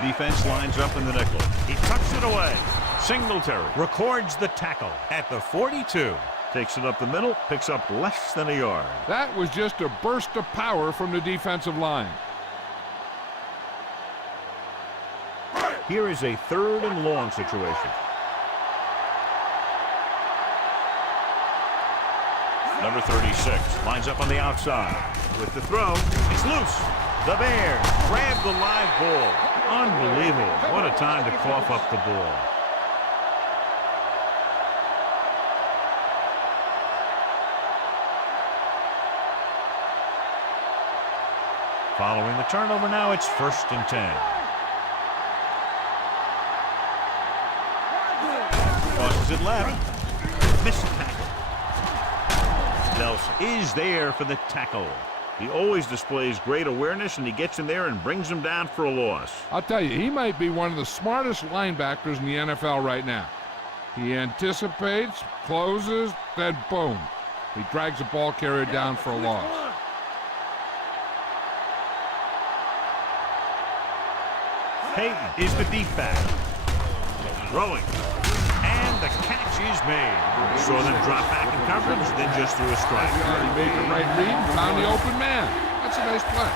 The defense lines up in the nickel. He tucks it away. Singletary records the tackle at the 42. Takes it up the middle, picks up less than a yard. That was just a burst of power from the defensive line. Here is a 3rd and long situation. Number 36 lines up on the outside. With the throw, it's loose. The Bears grab the live ball. Unbelievable. What a time to cough up the ball. Following the turnover now, it's 1st and 10. Crosses it left. Missed tackle. Nelson is there for the tackle. He always displays great awareness, and he gets in there and brings him down for a loss. I'll tell you, he might be one of the smartest linebackers in the NFL right now. He anticipates, closes, then boom. He drags the ball carrier down for a loss. Peyton is the deep back. Throwing. And the catch is made. Saw them drop back in coverage, then just threw a strike. He already made the right read and found the open man. That's a nice play.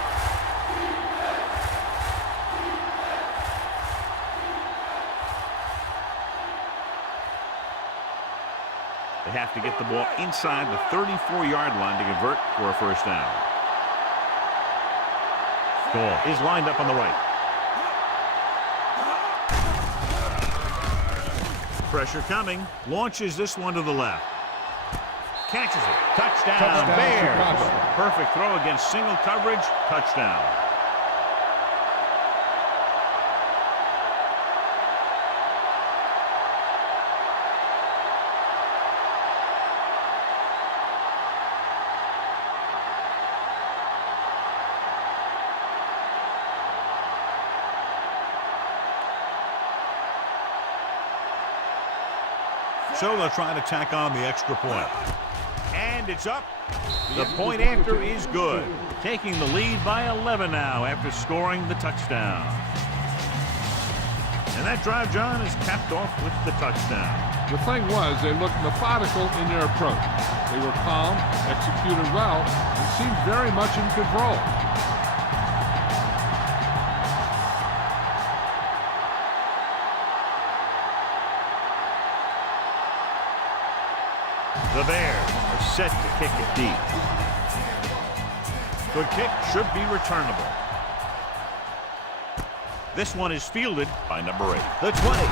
They have to get the ball inside the 34-yard line to convert for a 1st down. Ball is lined up on the right. Pressure coming. Launches this one to the left. Catches it. Touchdown, Bears. Chicago. Perfect throw against single coverage. Touchdown. So they'll try to tack on the extra point. And it's up. The point after is good. Taking the lead by 11 now after scoring the touchdown. And that drive, John, is capped off with the touchdown. The thing was, they looked methodical in their approach. They were calm, executed well, and seemed very much in control. The Bears are set to kick it deep. The kick should be returnable. This one is fielded by number 8. The 20. The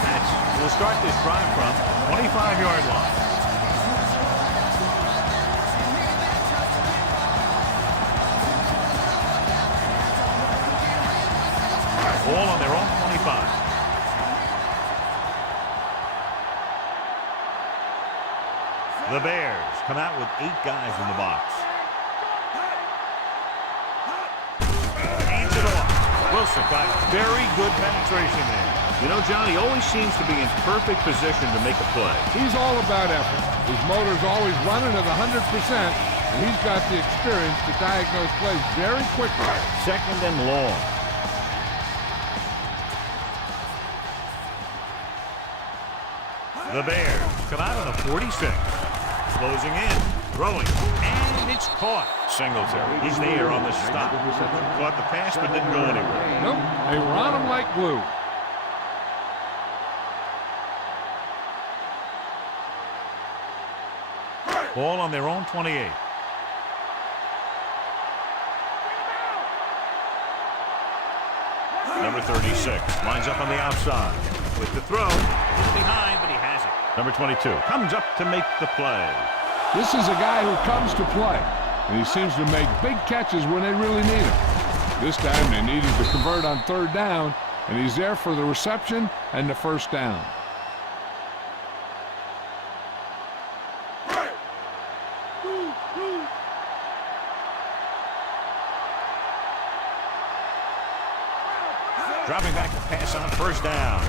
Pats will start this drive from the 25-yard line. Ball on their own 25. The Bears come out with 8 guys in the box. Hands it off. Wilson got very good penetration there. You know, John, he always seems to be in perfect position to make a play. He's all about effort. His motor's always running at 100%, and he's got the experience to diagnose plays very quickly. Second and long. The Bears come out on the 46. Closing in, throwing, and it's caught. Singletary, he's there on the stop. Caught the pass, but didn't go anywhere. Nope, they were on him like glue. Ball on their own 28. Number 36 lines up on the outside. With the throw, he's behind, but he has it. Number 22 comes up to make the play. This is a guy who comes to play, and he seems to make big catches when they really need him. This time they needed to convert on third down, and he's there for the reception and the first down. Dropping back to pass on first down.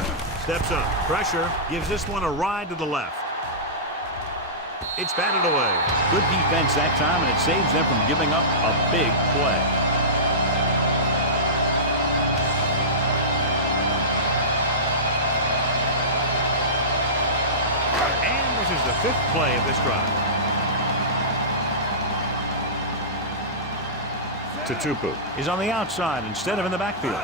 Steps up. Pressure. Gives this one a ride to the left. It's batted away. Good defense that time, and it saves them from giving up a big play. And this is the 5th play of this drive. Tutupu is on the outside instead of in the backfield.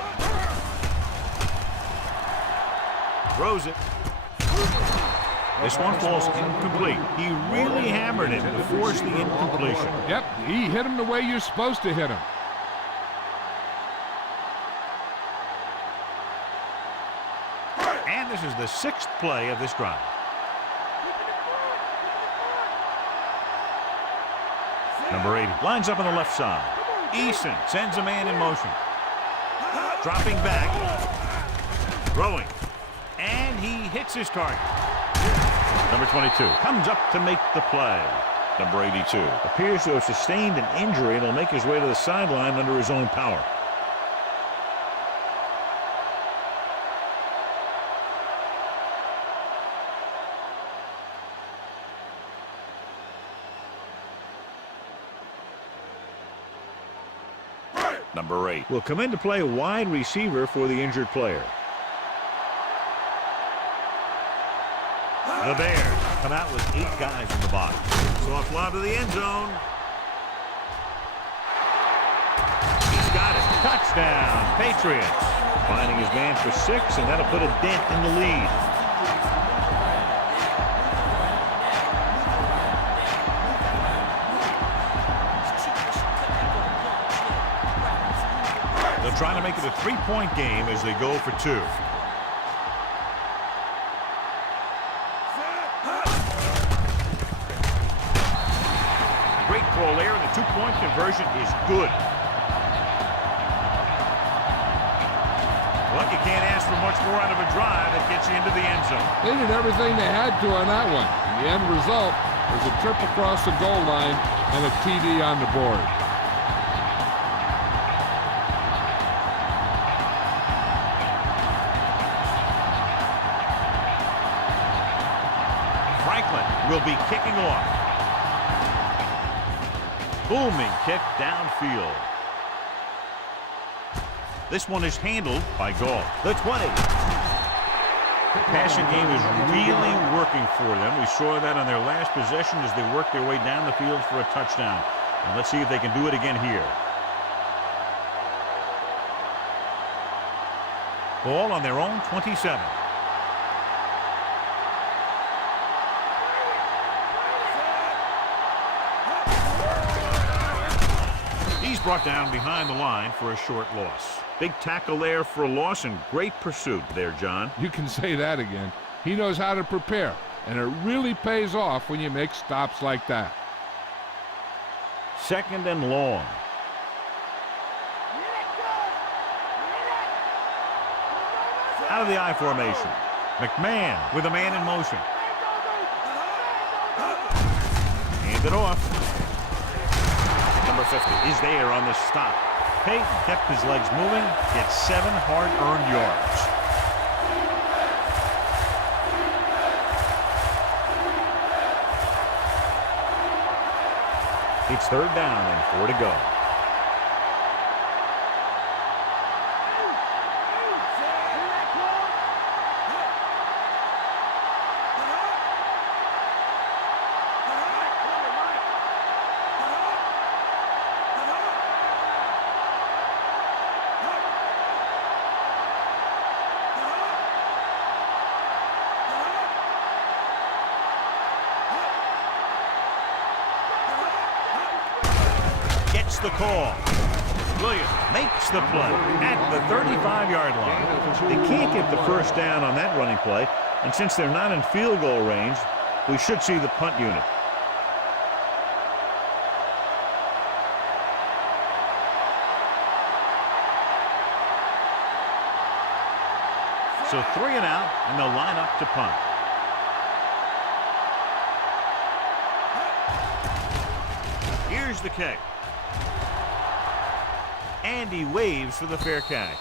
Throws it. This one falls incomplete. He really hammered it to force the incompletion. Yep, he hit him the way you're supposed to hit him. And this is the 6th play of this drive. Number 80 lines up on the left side. Eason sends a man in motion. Dropping back. Throwing. And he hits his target. Number 22 comes up to make the play. Number 82 appears to have sustained an injury and will make his way to the sideline under his own power. Number 8 will come in to play wide receiver for the injured player. The Bears come out with 8 guys in the box. Soft lob to the end zone. He's got it. Touchdown, Patriots. Finding his man for 6, and that'll put a dent in the lead. They'll try to make it a 3-point game as they go for 2. Great call there, and the 2-point conversion is good. Well, you can't ask for much more out of a drive that gets you into the end zone. They did everything they had to on that one. And the end result was a trip across the goal line and a TD on the board. Franklin will be kicking off. Booming kick downfield. This one is handled by Gall. The 20. The passing game is really working for them. We saw that on their last possession as they worked their way down the field for a touchdown. And let's see if they can do it again here. Ball on their own 27. He's brought down behind the line for a short loss. Big tackle there for a loss and great pursuit there, John. You can say that again. He knows how to prepare, and it really pays off when you make stops like that. Second and long. Out of the I formation. McMahon with a man in motion. Hand it off. Number 50 is there on the stop. Peyton kept his legs moving, gets 7 hard-earned yards. It's third down and 4 to go. The call. Williams makes the play at the 35-yard line. They can't get the first down on that running play, and since they're not in field goal range, we should see the punt unit. So 3 and out, and they'll line up to punt. Here's the kick. And he waves for the fair catch.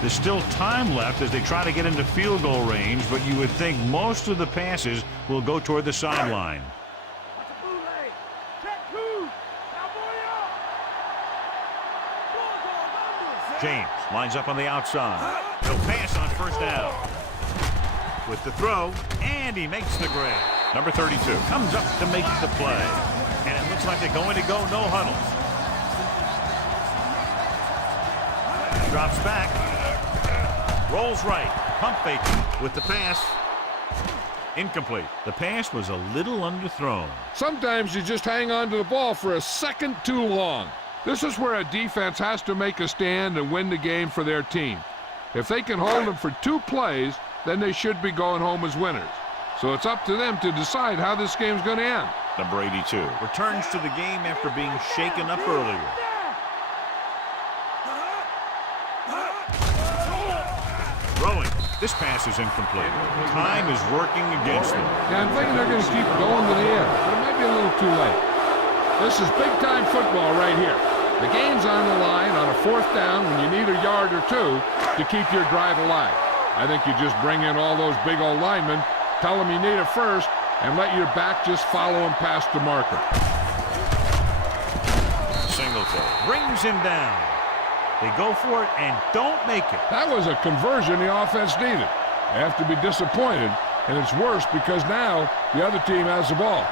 There's still time left as they try to get into field goal range, but you would think most of the passes will go toward the sideline. James lines up on the outside. He'll pass on first down. With the throw, and he makes the grab. Number 32 comes up to make the play. And it looks like they're going to go no huddle. Drops back. Rolls right. Pump fake with the pass. Incomplete. The pass was a little underthrown. Sometimes you just hang on to the ball for a second too long. This is where a defense has to make a stand and win the game for their team. If they can hold them for 2 plays, then they should be going home as winners. So it's up to them to decide how this game's going to end. Number 82 returns to the game after being shaken up earlier. Throwing. This pass is incomplete. Time is working against them. Yeah, I'm thinking they're going to keep going to the end, but it might be a little too late. This is big-time football right here. The game's on the line on a 4th down when you need a yard or 2 to keep your drive alive. I think you just bring in all those big old linemen, tell them you need a first, and let your back just follow them past the marker. Singleton brings him down. They go for it and don't make it. That was a conversion the offense needed. They have to be disappointed, and it's worse because now the other team has the ball.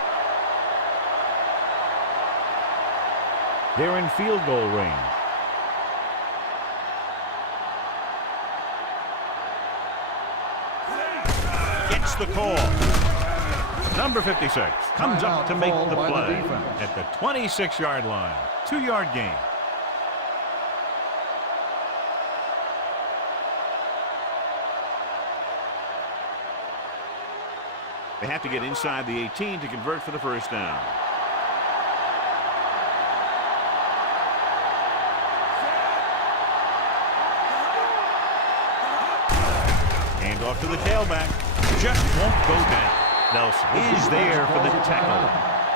They're in field goal range. Gets the call. Number 56 comes up to make the play at the 26-yard line. 2-yard gain. They have to get inside the 18 to convert for the first down. Hand off to the tailback. Just won't go down. Nelson is there for the tackle.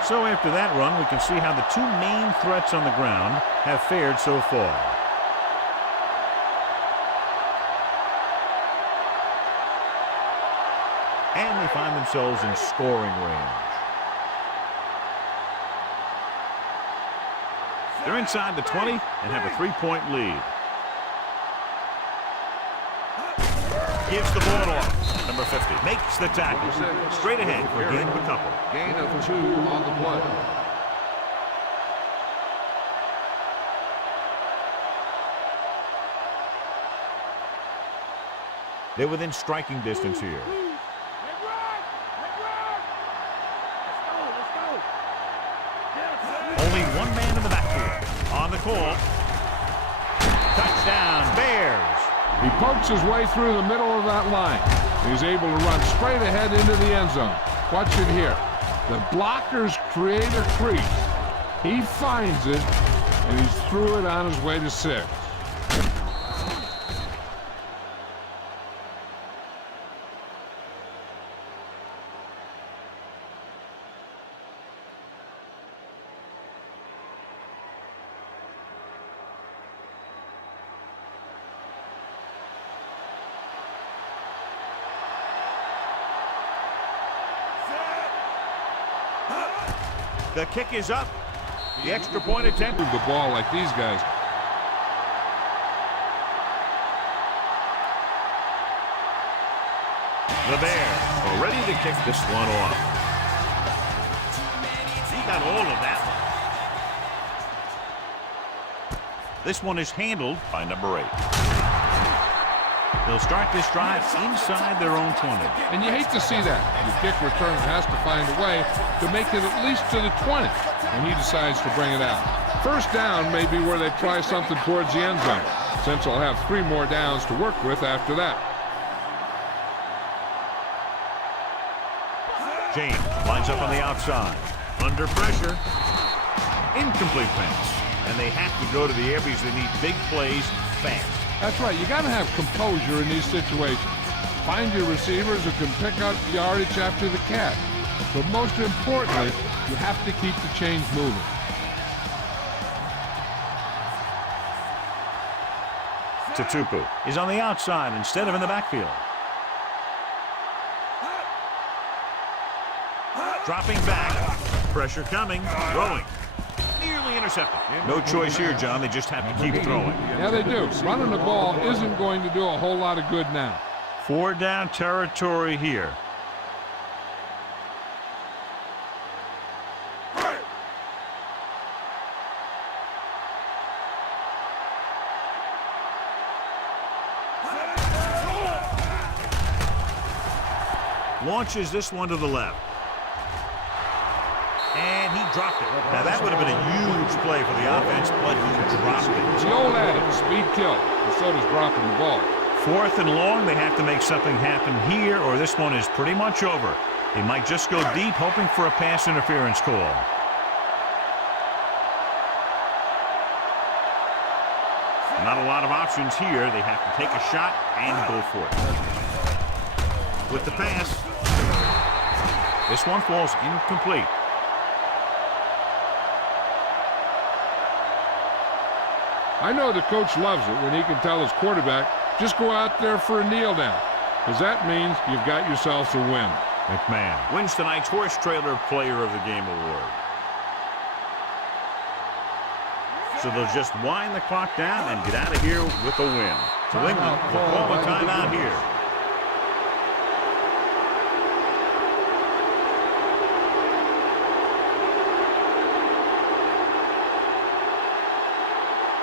So after that run, we can see how the 2 main threats on the ground have fared so far. And they find themselves in scoring range. They're inside the 20 and have a 3-point lead. Gives the ball off. Number 50 makes the tackle. Straight ahead for a gain of a couple. Gain of 2 on the play. They're within striking distance here. Only 1 man in the backfield. On the call. Touchdown, Bears. He pokes his way through the middle of that line. He's able to run straight ahead into the end zone. Watch it here. The blockers create a crease. He finds it, and he's through it on his way to 6. The kick is up. The extra point attempt. Move the ball like these guys. The Bears are ready to kick this one off. He got all of that one. This one is handled by number 8. They'll start this drive inside their own 20. And you hate to see that. The kick returner has to find a way to make it at least to the 20, and he decides to bring it out. First down may be where they try something towards the end zone, since they'll have 3 more downs to work with after that. James lines up on the outside. Under pressure. Incomplete pass. And they have to go to the air because they need big plays fast. That's right. You got to have composure in these situations. Find your receivers who can pick up yardage after the catch. But most importantly, you have to keep the chains moving. Tupu is on the outside instead of in the backfield. Dropping back. Pressure coming. Throwing. Nearly intercepted. No choice here, John. They just have to keep throwing. Yeah, they do. Running the ball isn't going to do a whole lot of good now. 4 down territory here. Launches this one to the left. And he dropped it. Now that would have been a huge play for the offense, but he dropped it. It's the old adage, speed kill, and so does dropping the ball. 4th and long, they have to make something happen here, or this one is pretty much over. They might just go deep, hoping for a pass interference call. Not a lot of options here. They have to take a shot and go for it. With the pass, this one falls incomplete. I know the coach loves it when he can tell his quarterback, just go out there for a kneel down, because that means you've got yourself a win. McMahon wins tonight's Horse Trailer Player of the Game award. So they'll just wind the clock down and get out of here with a win. So England will call a timeout here.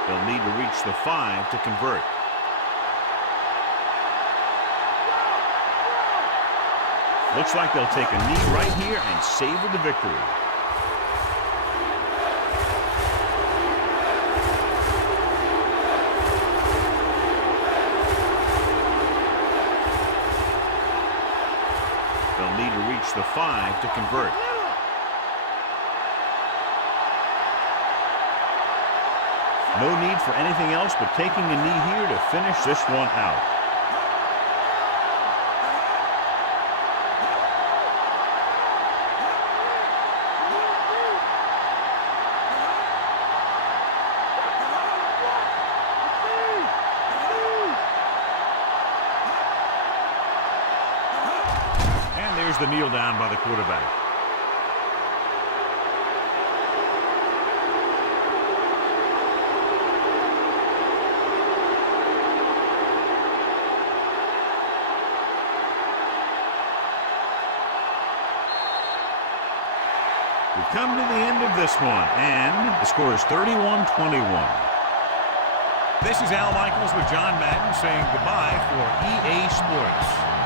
They'll need to reach the 5 to convert. Looks like they'll take a knee right here and savor the victory. They'll need to reach the 5 to convert. No need for anything else but taking a knee here to finish this one out. And there's the kneel down by the quarterback. We've come to the end of this one, and the score is 31-21. This is Al Michaels with John Madden saying goodbye for EA Sports.